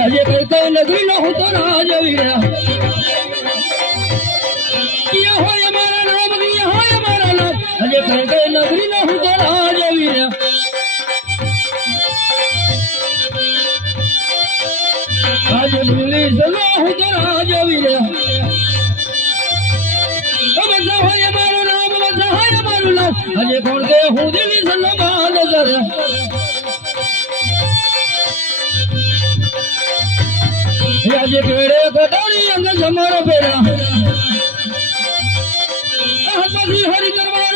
આજે કઈ કઈ નગરી નો હું તો રાજ વીરા હોય અમારા નામ હોય અમારા નામ આજે કઈ કઈ નગરી નો હું તો રાજ વીરા આજે ભૂલી સલો હું તો રાજ વીરા બધા હોય અમારું નામ બધા હોય અમારું નામ આજે કોણ કે હું દિલ્હી સલો બાદ કરે આજે પેડે કટારી અંગ જમારો પેરા હપસી હરી દરબાર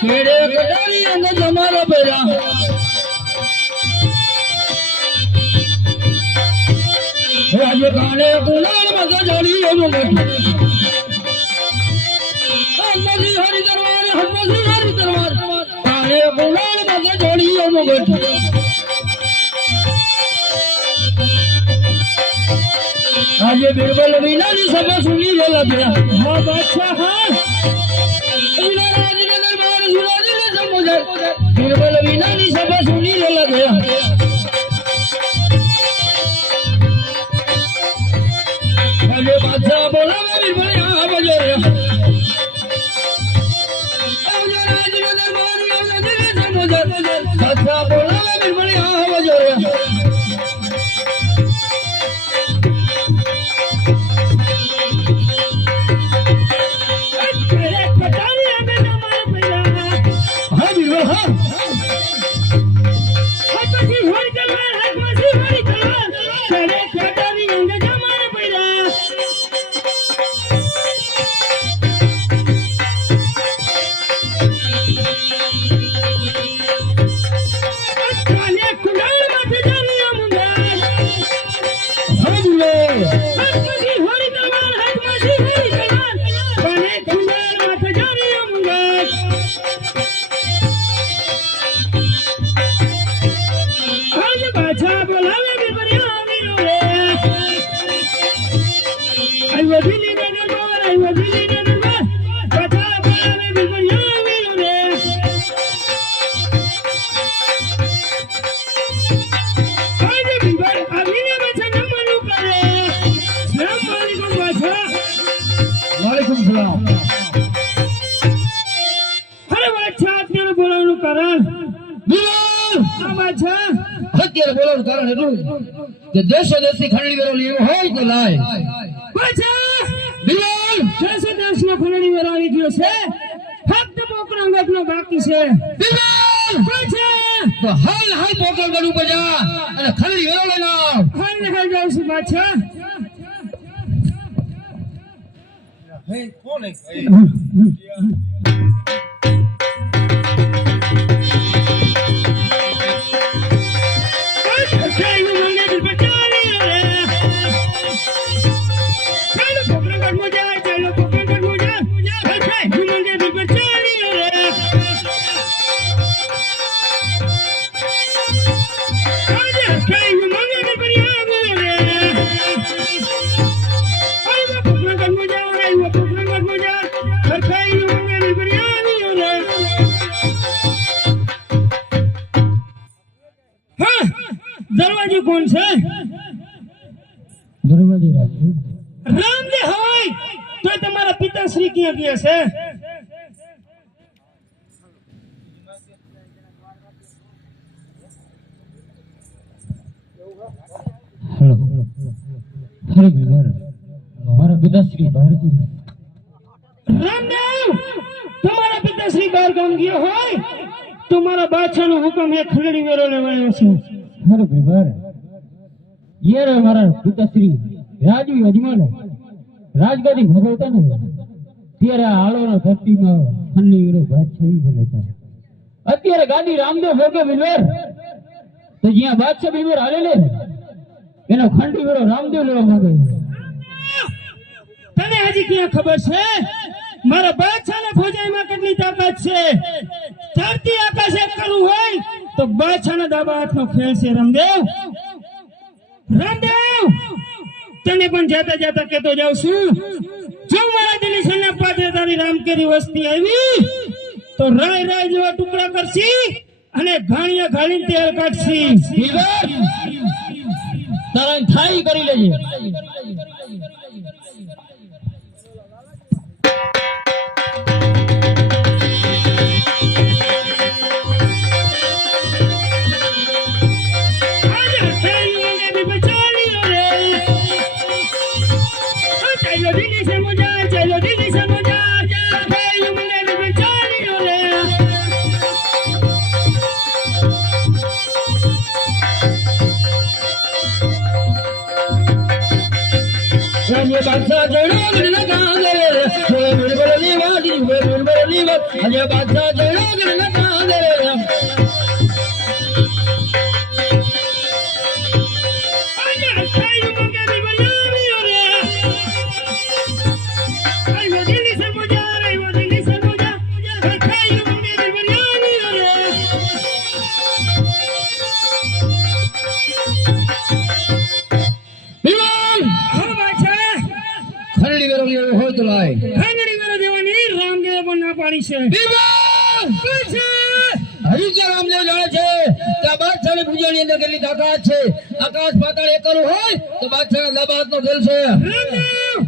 પેડે કટારી અંગ જમારો પેરા આજે કાલે કુલાલ મત જડી મુગટ હપસી હરી દરબાર કાલે કુલાલ મત જડી મુગટ આજે બિરબલ વિનાની સભા સુની લેલા થયા હા બાદશાહ હા વિના રાજના દરબાર સુરાજીને સંબોધન બિરબલ વિનાની સભા સુની લેલા થયા આજે બાદશાહ બોલાવે બિરબલ આ બજો રે આજે રાજના દરબાર સુરાજીને સંબોધન બાદશાહ બોલાવે બિરબલ આ બજો રે દેશો દેશી ખંડણી વેરો લેવો હોય તો લાય બિલાલ દેશો દેશનો ખંડણી વેરો આવી ગયો છે ફક્ત પોકરાંગતનો બાકી છે બિલાલ તો હાલ હાલ પોકરાંગત ઉપર જા અને ખંડણી વેરો લઈને આવ હાલ હાલ જાવ છું બાદશાહ હે કોણ હે दरवाजे कौन से दरवाजे रामदेव હોય તો તમારા પિતાશ્રી ક્યાં ગયા છે હેલો હરે વિવાર મારા પિતાશ્રી બહાર ગયા રામદેવ તમારા પિતાશ્રી બહાર ગામ ગયા હોય તો મારા બાદશાહનો હુકમ એ ખંડણી વેરો લેવાનો છે हर विवर ये रे हमारा पिताश्री राजू यजमान राजगादी भगवता ने तेरे आलोना धरती में खंडनी विरो बादशाह बनेता અત્યારે ગાદી રામદેવ ભોગે વિલર તો જ્યાં બાદશાહ વિલર આલેલે એનો ખંડની વિરો રામદેવ લેવા માંગે તને હજી ક્યાં ખબર છે મારા બાદશાહને ફોજાઈમાં કેટલી તાકાત છે ધરતી આકાશ એક કરવું હોય तो बादशाह दाबा हाथ में खेल से रामदेव રામદેવ તને પણ જાતા જાતા કહેતો જાઉં છું, જો મારા દિલીસરના પાછળ તારી રામકેરી વસ્તી આવી તો રાય રાય જેવા ટુકડા કરશી અને ઘાણિયા ઘાલીને તેલ કાઢશી. તારા થાઈ કરી લેજે. बादशाह जोड़ो गिर लगा दे हुए बिरबली वादी हुए बिरबली वाद अजय बादशाह जोड़ो गिर लगा दे हो तो लाए खांगड़ी मेरा देवानी रामदेव પણ ના પાડી છે. હરી કે રામદેવ જાણે છે કે બાદશાહની ભુજાની અંદર કેટલી તાકાત છે. આકાશ પાતાળ એકલું હોય તો બાદશાહના ડાબા હાથનો ખેલ છે. રામદેવ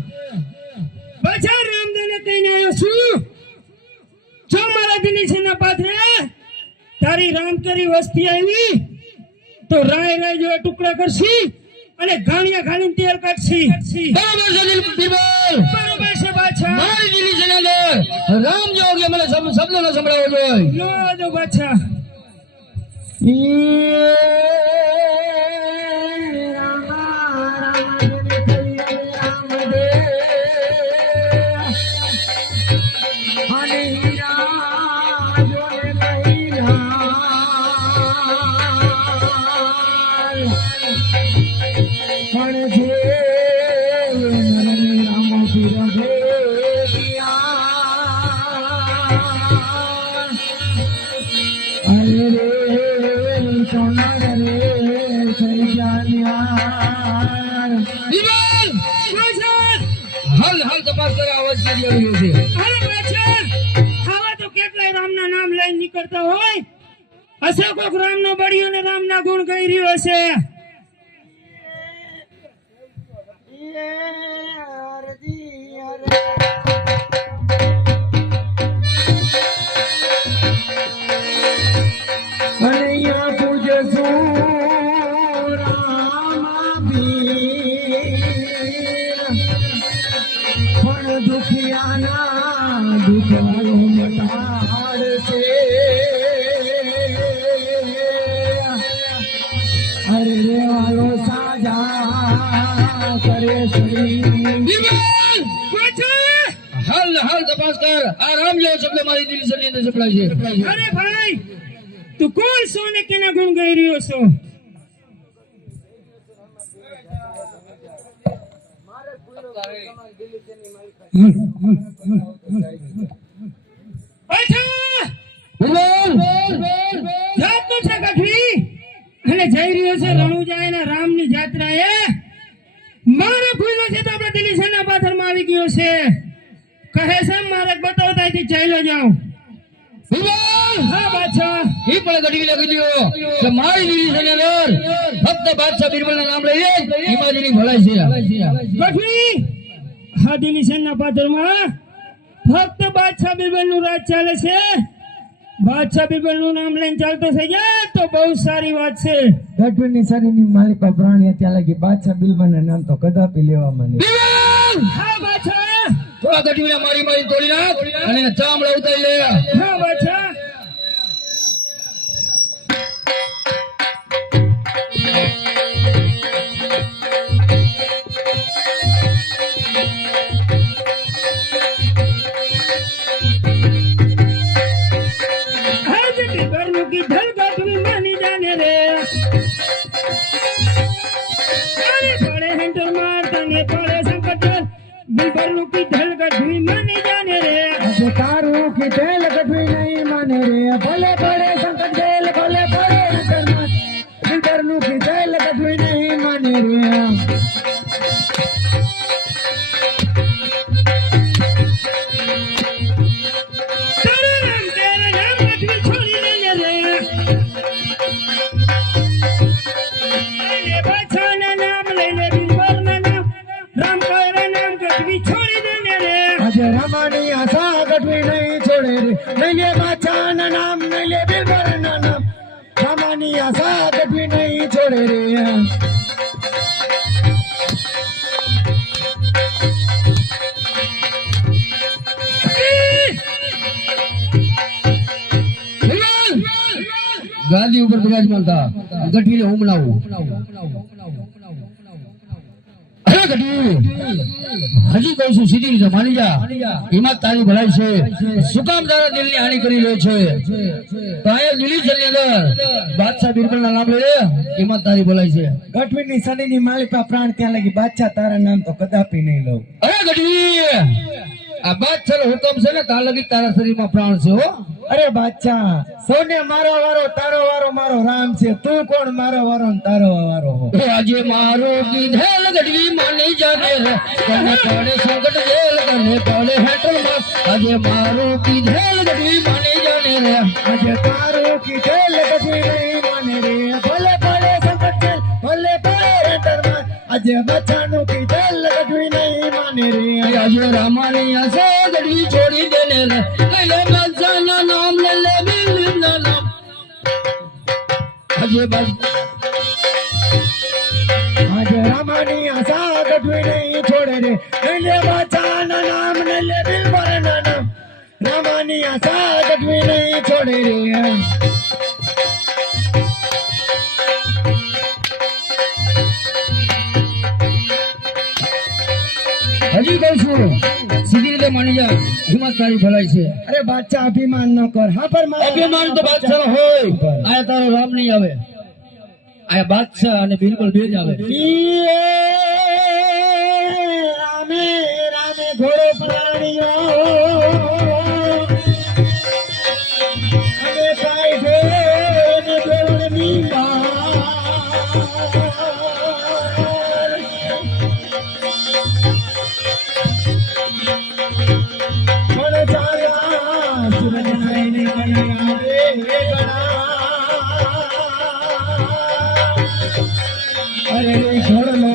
બાદશાહ રામદેવને કહીને આવ્યો છું, જો મારા દિલીસરના પાથરે તારી રામકરી વસ્તી આવી તો રાય રાય જેવા ટુકડા કરશી અને ઘાણિયા ઘાલીને તેલ કાઢશી. બરાબર છે બિરબલ, બરાબર છે બાદશાહ. મારી દિલીસની અંદર રામ જેવો કે મને શબ્દો ન સંભળાવો જોઈએ. નો દો બાદશાહ. હાલ હાલ તપાસ કરે અવાજ કરી આવ્યો છે. અરે બાદશાહ, આવા તો કેટલાય રામના નામ લઈને નીકળતા હોય, હશે કોક રામનો બળિયો ને રામના ગુણ કહી રહ્યો હશે. અનૈયા પૂજશું દુખિયાના દુખારો મટાડશે. અરે રે વાલો સાજા કરે શ્રી. હાલ હાલ તપાસ કર. આ રામ જેવો શબ્દ મારી દિલીસરની અંદર સંભળાય છે. અરે ભાઈ, તું કોણ છો ને કેના ગુણ ગાઈ રહ્યો છો? અને જઈ રહ્યો છે રણુજા ના રામની જાત્રા એ. મારે ભૂલો છે તો આપડે દિલીસરના પાથરમાં આવી ગયો છે. કહે છે મારે બતાવતા ચાલ્યો જાઉં. હા બાદશાહ, એ પણ ઘડી લખી દો કે મારી દિલીસની અંદર ફક્ત બાદશાહ બિરબલના નામ લઈએ હિમાજીની ભલાઈ છે. ગઢવી, હા દિલીસરના પાથરમાં ફક્ત બાદશાહ બિરબલનું રાજ ચાલે છે. બાદશાહ બિરબલનું નામ લઈને ચાલતો થઈ જાય તો બહુ સારી વાત છે. ગઢવીની શરીરની માલિકા પ્રાણી ત્યાં લાગી બાદશાહ બિરબલના નામ તો કદાપી લેવામાં નહીં. હા બાદશાહ, થોડા ગઢવીને મારી મારી તોડી નાખ અને ચામડા ઉતારી લે. હા બાદશાહ. तारू की तेल कभी नहीं माने रे भले पड़े संकट जेल भले पड़े अंतरनाथ की तेल कभी नहीं माने रे ગઢવી છોડી દે ને રે આજે રામાની આશા ગઢવી નહીં છોડે રે નહીં લે બાદશાહના નામ નહીં લે બિરબલના નામ રામાની આશા ગઢવી નહીં છોડે રે ગાદી ઉપર બિરાજમાન થા ગઢવીને હું બનાવું અરે ગઢવી હજી કહું છું સીધી રીતે માની જા હિંમત તારી ભલાઈ છે શું કામ તારા દિલની હાનિ કરી રહ્યો છે તો અહીંયા દિલ્હી છે અંદર બાદશાહ બિરબલના નામ લે હિંમત તારી ભલાઈ છે ગઢવીની સનીની માલિકા પ્રાણ ત્યાં લગી બાદશાહ તારા નામ તો કદાપી નહીં લઉં અરે ગઢવી આ બાદશાહનો હુકમ છે ને તાર લગી તારા શરીરમાં પ્રાણ છે હો અરે બાદશાહ સૌને મારો વારો તારો વારો મારો રામ છે તું કોણ મારો વારો ને તારો વારો હો આજે મારો કીધેલ ગઢવી માની જાને રે તને પડે સંકટ જેલ તને પડે હેઠળ માં આજે મારો કીધેલ ગઢવી માની જાને રે આજે તારું કીધેલ ગઢવી નહીં માને રે ભલે પડે સંકટ જેલ ભલે પડે હેઠળમાં આજે બચ્ચાનું કીધેલ ગઢવી નહીં માને રે આજે રામાની આશા ગઢવી છોડી દે ને રે લે બાદશાહના નામ લે લે બિરબલના નામ આજે આજે રામાની આશા ગઢવી નહીં છોડે રે નહીં લે બાદશાહના નામ નહીં લે બિરબલના નામ રામાની આશા ગઢવી નહીં છોડે રે હજી કહું છું સીધી રીતે માની જા હિંમત તારી ભલાઈ છે અરે બાદશાહ અભિમાન ન કર હા પર અભિમાન તો બાદશાહ હોય આ તારો રામ નહીં આવે આ બાદશાહ અને બિરબલ બે જ આવે રામે રામે ઘોડો પ્રાણીઓ અને કાઈ ભેદ દેવની અરે ઘોડલો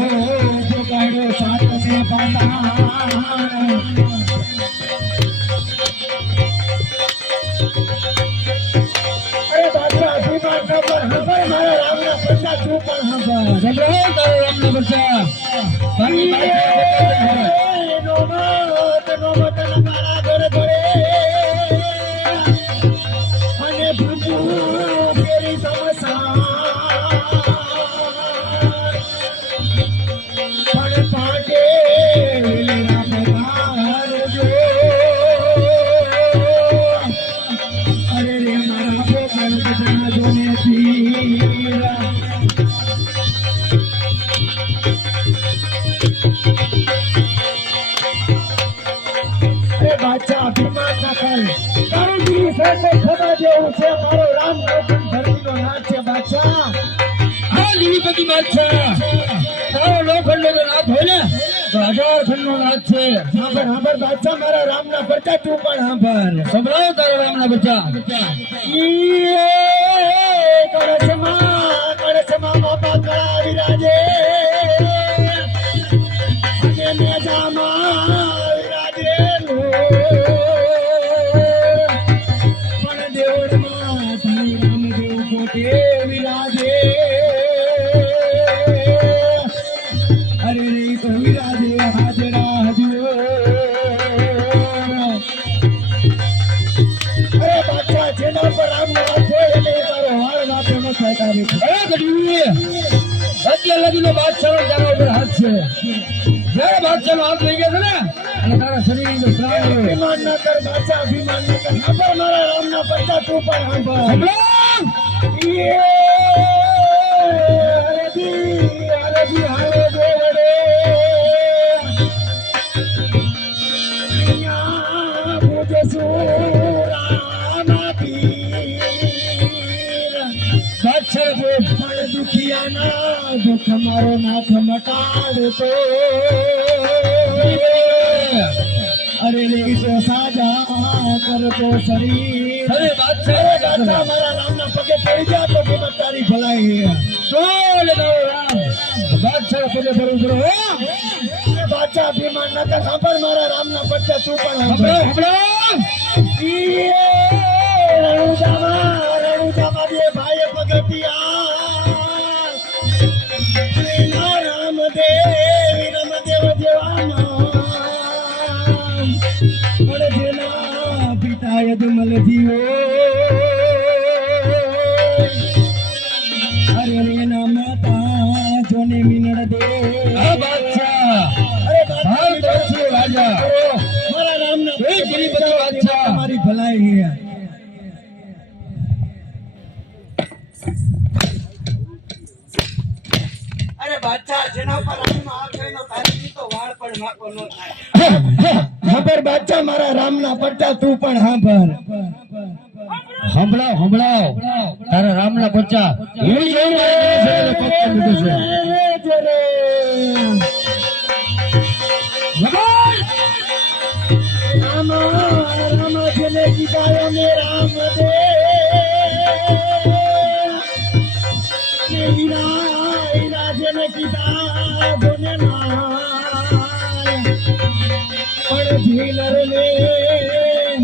જોગાડો સાત છે પાતા અરે બાદશાહ અભિમાન ન કર હંભાઈ મારા રામના પંડા તું પણ હંભાઈ સંભળાવો તારો રામનો બચ્ચા બાકી નો મત મારા ઘરે ઘરે અને ભૂજુ ફેરી સમસા પણ પાટે અરે રે મારા ભોગણ બધા જોને બાદશાહ અભિમાન ના કર તારું દિલ સાથે ખબર જેવું છે મારો રામ ધરતીનો નાથ છે બાદશાહ હા લીલીપતિ બાદશાહ તારો લોખંડનો તો નાથ હોય ને તો 1000 ખંડનો નાથ છે હાંભર બાદશાહ મારા રામના પરચા તું પણ હાંભર સંભળાવો તારો રામના બચ્ચા કળશમાં બાપા કળા વિરાજે અને મેજામાં વિરાજે પણ દેવળમાં તારી રામદેવ કોટે વિરાજે અરે રે તો વિરાજે હાજરા હજુર અરે બાદશાહ જેના પર રામનો હાથ હોય એટલે તારો હાર વાતો ન થાય તારી અરે ગઢવી અત્યાર લગીનો બાદશાહનો તારા ઉપર હાથ છે જયારે બાદશાહનો હાથ લઈ ગયા છે ને અને તારા શરીરની અંદર પ્રાણ હોય અભિમાન ન કર બાદશાહ અભિમાન ન કર હાંભળ મારા રામના પરચા તું પણ હાંભળ અરજી હાલે દેવડે અહીંયા પૂજશું રામા પીર બાદશાહ પણ દુખિયાના દુઃખ મારો નાથ મટાડતો અરે રે તો સાજા કરતો શરીર અરે બાદશાહ બાદશાહ મારા રામના પગે પડી જા તો કિંમત તારી ભલાઈ ચોલે તારો રામ બાદશાહ પગે પડવું પડે હો બાદશાહ બાદશાહ અભિમાન ના કર સાંભળ મારા રામના પડતા તું પણ હમણો રણુજામાં બે ભાઈ પગતિયા રામદેવ જેવા જેના પિતા યદુમલ જીવો અરે રેના માતા જોને મિનડ દે બાદશાહ અરે હાલ દર્શો રાજા મારા રામના એ ગિરિપતિ બાદશાહ તમારી ભલાઈ હે અરે બાદશાહ જેના ઉપર રામનો હાથ હોય નો તારી તો વાળ પણ માકો નો થાય ખબર બાદશાહ મારા રામના પડતા તું પણ સાંભળ સંભળાવ તારા રામના બચ્ચા એવું જેવું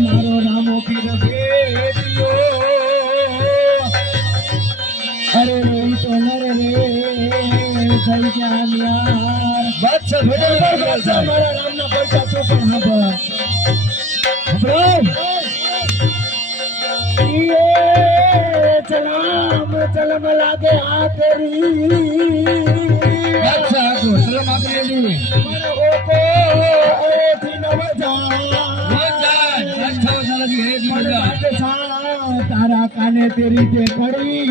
મારો રામો પીર ભેટ્યો અરે રે તો નર રે થઈ ગયા યાર બાદશાહ ભેટો બાદશાહ મારા રામના પડતા તો પણ સલામ ચલમ લાગે આ કરી બાદશાહ આખો સલામ આપી દીધી મારો ઓકો એથી તારા કાને તેરી તે પડી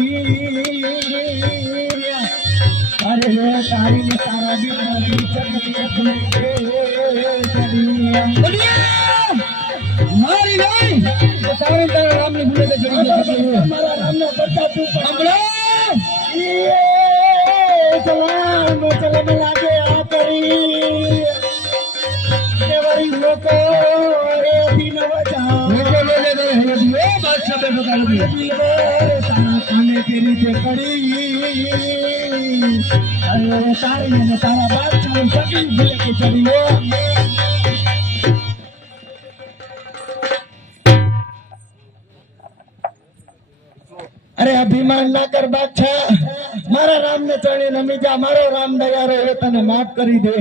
અરે રે તારી ને તારા બીમારી મારી નહીં તારે તારા રામની ભૂલે ચડી જાય મારા રામનો કરતા તું સંભળો સલામ ચલમ લાગે આ કરી દેવરી લોકો એથી નવજા બાદશાહ બેઠો કાઢી તારા કાને તેરી તે પડી અરે તારી ને તારા બાદશાહ સગી ભૂલે કે ચડી અરે અભિમાન ના કર બાદશાહ મારા રામ ને ચરણે નમી જા મારો રામ દયારો એ તને માફ કરી દે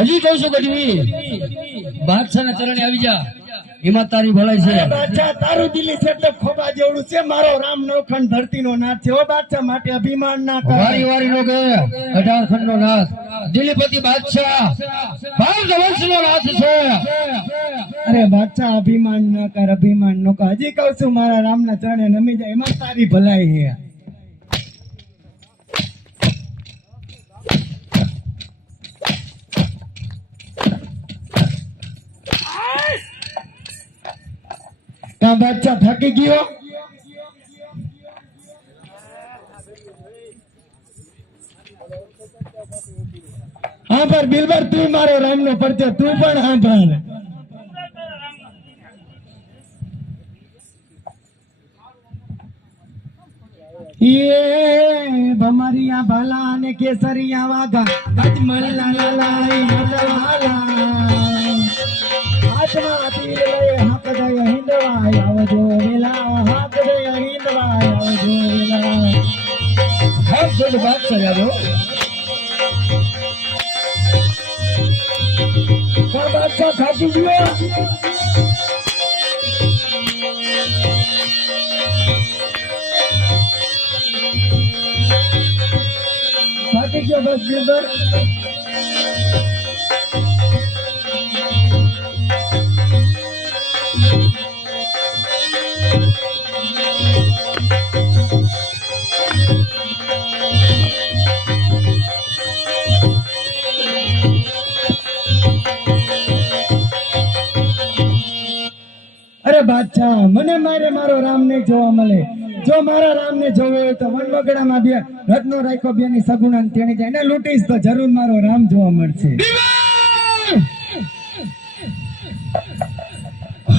હજી કહું છું ગઢવી બાદશાહ ના ચરણે આવી જા એમાં તારી ભલાઈ છે બાદશાહ તારું દિલ્હી છે તો ખોબા જેવડું છે મારો રામ નવખંડ ધરતી નો નાથ છે ઓ બાદશાહ માટે અભિમાન ના કર વારી નો કે 18 ખંડ નો નાથ દિલીપતિ બાદશાહ ભારત વંશ નો નાથ છે અરે બાદશાહ અભિમાન ના કર અભિમાન નો કર હજી કહું છું મારા રામ ના ચરણે નમી જાય એમાં તારી ભલાઈ છે કા બાદશાહ થાકી ગયો હા પર બિલબર તું મારો રામ નો પડતો તું પણ હા ભાન ભમરિયા ભલા અને કેસરિયા વાઘા અજમલ લાલા લાઈ મતવાલા હાથમાં તીર લઈ હાથ દય હિંદવાય આવજો વેલા હાથ દય હિંદવાય આવજો વેલા હર દોડ બાદશાહ જાજો કા બાદશાહ થાકી ગયો થાકી ગયો બસ બિલબર અરે બાદશાહ મને મારો રામ ને જોવા મળે જો મારા રામ ને જોવે હોય તો વનવગડામાં બે રત્નો રાખ્યો બે ની સગુણા તેણી જાય એને લૂંટીશ તો જરૂર મારો રામ જોવા મળશે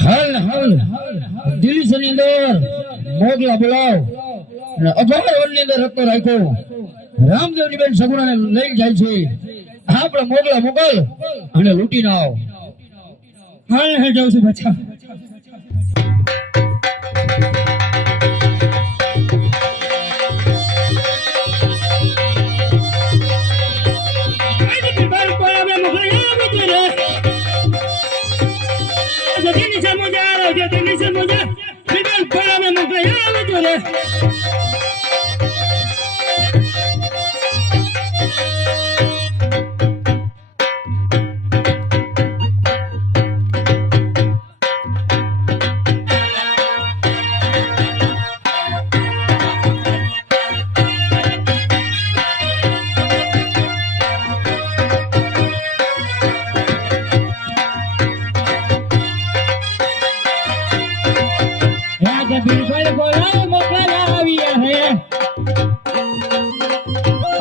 હાલ દિલ્હી ની અંદર મોગલા બોલાવ અને 18 વનની અંદર રત્નો રાખ્યો રામદેવની બેન સગુણાને લઈ જાય છે આપણે મોકલા મોકલ અને લૂંટીને આવો. હાલ હે જાઉં છું બચ્ચા. बिल्कुल बोला मोकला आविया है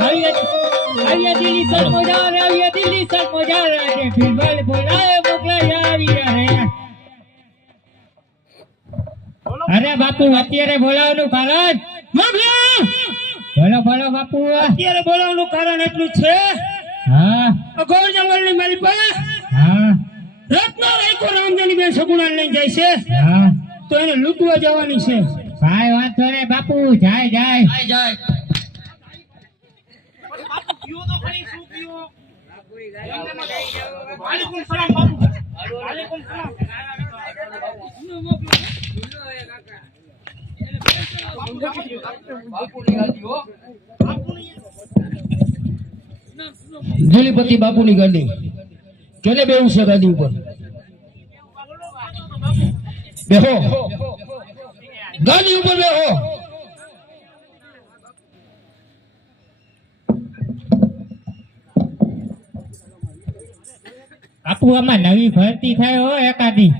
आइए दिल्ली सर मजा आइए दिल्ली सर मजा है बिल्कुल बोला मोकला आविया है अरे बापू અત્યારે બોલાવવાનું કારણ બોલો બોલો બાપુ અત્યારે બોલાવવાનું કારણ એટલું છે હા અઘોર જંગલની મારી પાસે હા રત્ન રાયકો રામજાની બેન સગુણા લઈને જાય છે હા તો એને લૂંટવા જવાની છે કાઈ વાંધો નહીં બાપુ જાય જાય જાય વાલેકુમ સલામ બાપુ વાલેકુમ સલામ જુલીપતિ બાપુની ગાડી કેને બેવું છે ગાડી ઉપર બેહો ગાડી ઉપર બેહો બાપુ આમાં નવી ભરતી થાય હો એકાદી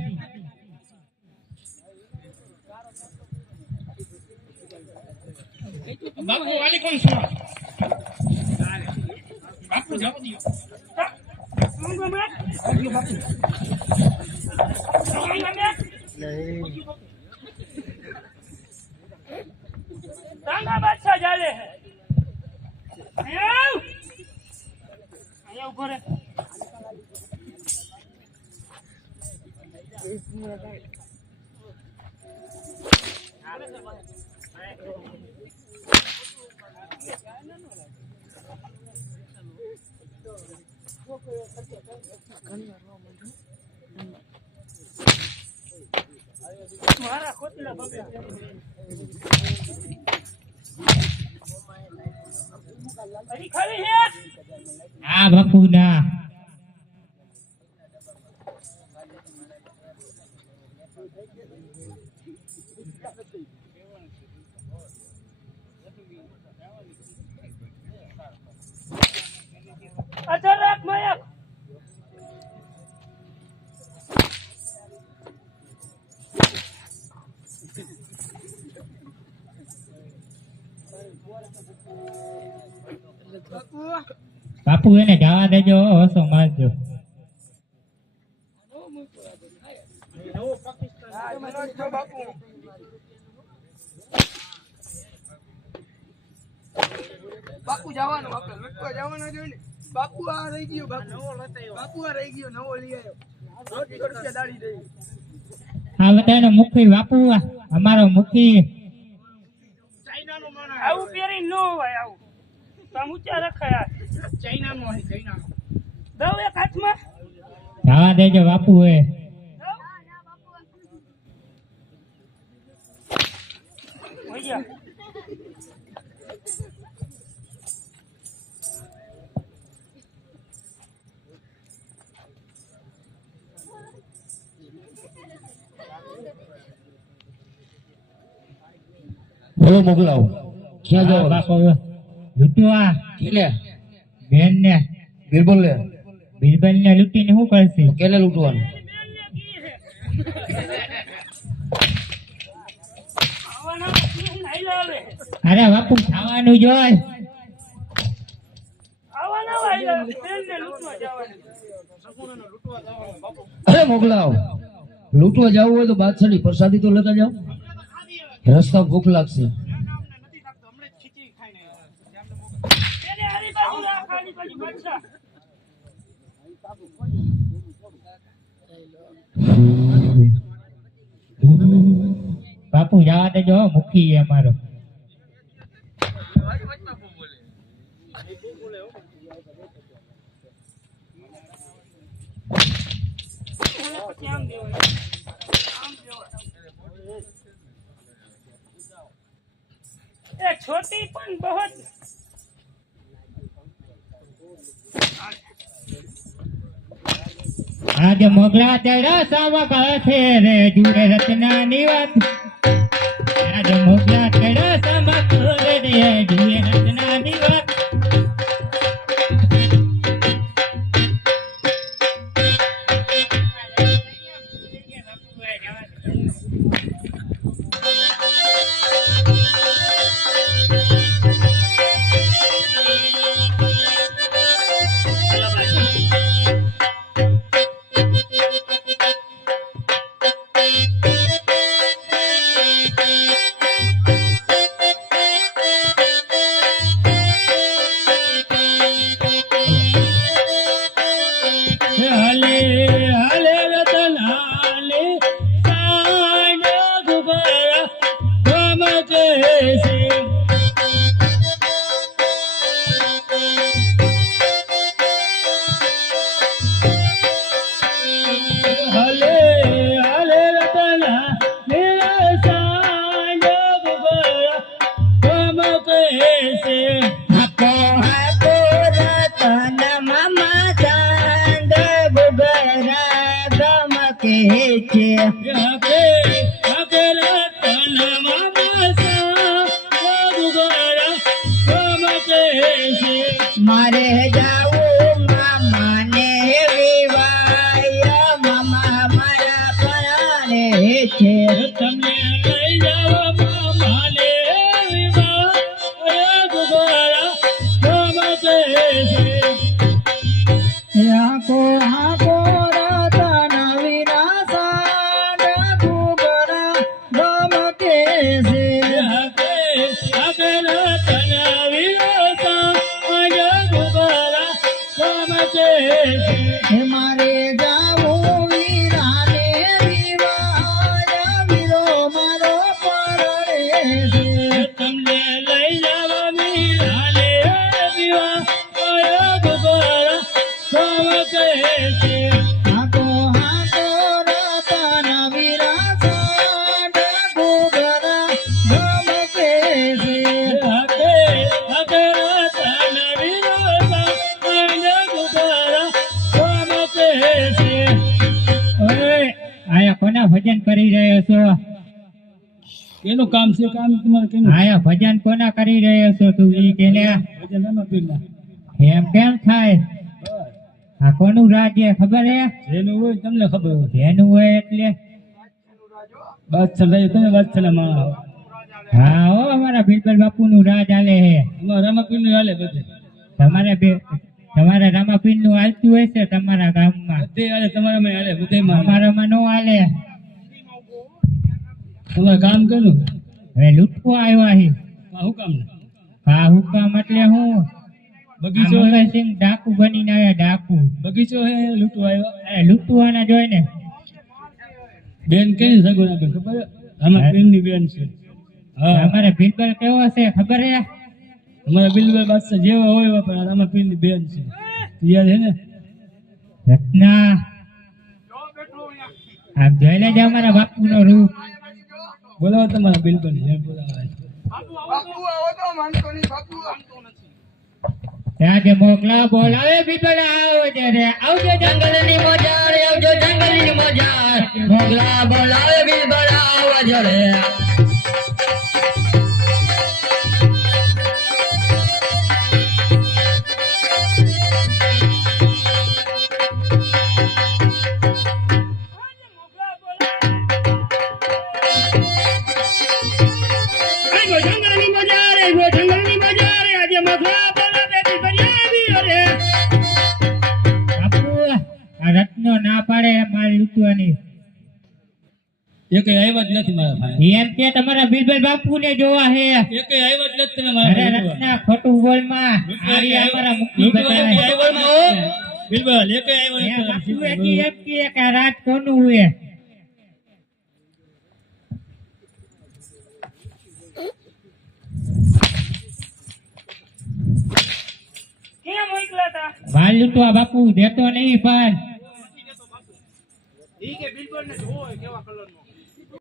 બાપુ વાલેકુમ સલામ બાપુ જાવ દિયો तांगा बादशाह जाले है आया ऊपर है मारा कोतला बबे अरे खाली है हां बापू ना अदर राख माया બાપુ એને જવા દેજો હસો મારજો બાપુ જવાનું આપણે લટકો જવાનો જોઈએ ને બાપુ આ રહી ગયો બાપુ આ રહી ગયો નવો લઈ આવ્યો રોટી કડકે દાડી દઈ આ બધાનો મુખી બાપુ અમારો મુખી ચાઇનાનો માણસ આવું પેરી નો હોય આવું તમ ઊંચા રખાયા ચાઇનાનો હે ચાઇનાનો દવ એક હાથમાં જવા દેજો બાપુ એ બોલો મોકલાવો ક્યાં જાવ બાપુ લૂંટવા કેને બેન ને બિરબલ ને બિરબલ ને લૂંટીને શું કરશે કેને લૂંટવાનું અરે બાપુ ખાવાનું જોઈ અરે મોકલાવો લૂંટવા જવું હોય તો બાદશાહની પ્રસાદી તો લેતા જાઓ રસ્તા ભૂખ લાગશે બાપુ જવા દેજો મુખી છે અમારો. छोटी पण बहुत આજે મોગલા ચડ્યા સાવા કાળે રે જુએ રત્નાની વાત. આજે મોગલા ચડ્યા સાવા કાળે રે જુએ રત્નાની વાત. मारे जाऊ मामा ने विवाय मामा मारा पराने छे તમને લઈ જાવ મામા ને વિવાહ ગુબારા ગમતે છે. आको आको रतन विनाशान गुगरा गम के से मारे जाऊ वीराने विवाय वीरो मारो परणे से તમને લઈ જાવ મીરાને વિવાહ ગુબારા ગમતે છે. आको आको रतन विनाशान गुगरा गम के से આયા કોના ભજન કરી રહ્યો છો? એનું કામ છે, કામ તમારે કેનું? આયા ભજન કોના કરી રહ્યો છો તું? ઈ કેને ભજન રામાપીરના. એમ કેમ થાય? આ કોનું રાજ્ય ખબર હે? જેનું હોય તમને ખબર હોય. જેનું હોય એટલે બાદશાહ રાજા, તમે બાદશાહના માણસ હો. હા હો, અમારા બિરબલ બાપુનું રાજ હાલે હે. અમારા રામાપીરનું હાલે બધે. તમારા રામાપીર નું હાલતું હોય છે તમારા ગામમાં? બધે હાલે, તમારામાં હાલે, બધેમાં હાલે. અમારામાં નો હાલે. તમારે કામ કરવું. હવે લૂંટવા આવ્યા હી. શું કામ ને? હા હુકામ એટલે હું બગીચો હે, સિંહ ડાકુ બનીને આવ્યા. ડાકુ બગીચો હે, લૂંટવા આવ્યા. લૂંટવાના જોઈ ને. બેન કેની સગુના બેન ખબર હે? રામાપીરની બેન છે. હા, અમારે બિરબલ કેવો છે ખબર હે? અમારા બિલબલ બાદશાહ જેવા હોય એવા, પણ આ રામાપીરની બેન છે. યાદ હે ને? રત્ના આમ જોઈ લેજે અમારા બાપુ નો રૂપ. બોલાવો તમારા બિલબલ જેમ બોલાવાય. બાપુ આવો તો માનતો નહીં, બાપુ માનતો નથી. આજે મોકલા બોલાવે બિરબલ આવજે રે, આવજો જંગલની મજા રે આવજો જંગલની મજા મોગલા બોલાવે બિલબલ આવજો રે જંગલની મજા રે, જંગલની મજા રે. આજે મોકલા બોલાવે બિરબલ આવ્યો રે. બાપુ આ રત્નો ના પાડે મારી લૂંટવાની. એ કઈ આવ્યા જ નથી મારા ભાઈ. એમ કે તમારા બિરબલ બાપુ ને જોવા હે. એ કઈ આવ્યા જ નથી તમે મારા અરે ભાઈ. રત્ના ખોટું બોલમાં. આ અમારા મુક્તિ બતાવે. બિલબલ એક આવ્યો બાપુ એક કે રાત કોનું હોય ક્યાં મોકલા તા માલ લૂંટવા બાપુ દેતો નહીં પણ ઈ કે બિલબોર્ડ ને જોવો કેવા કલર નો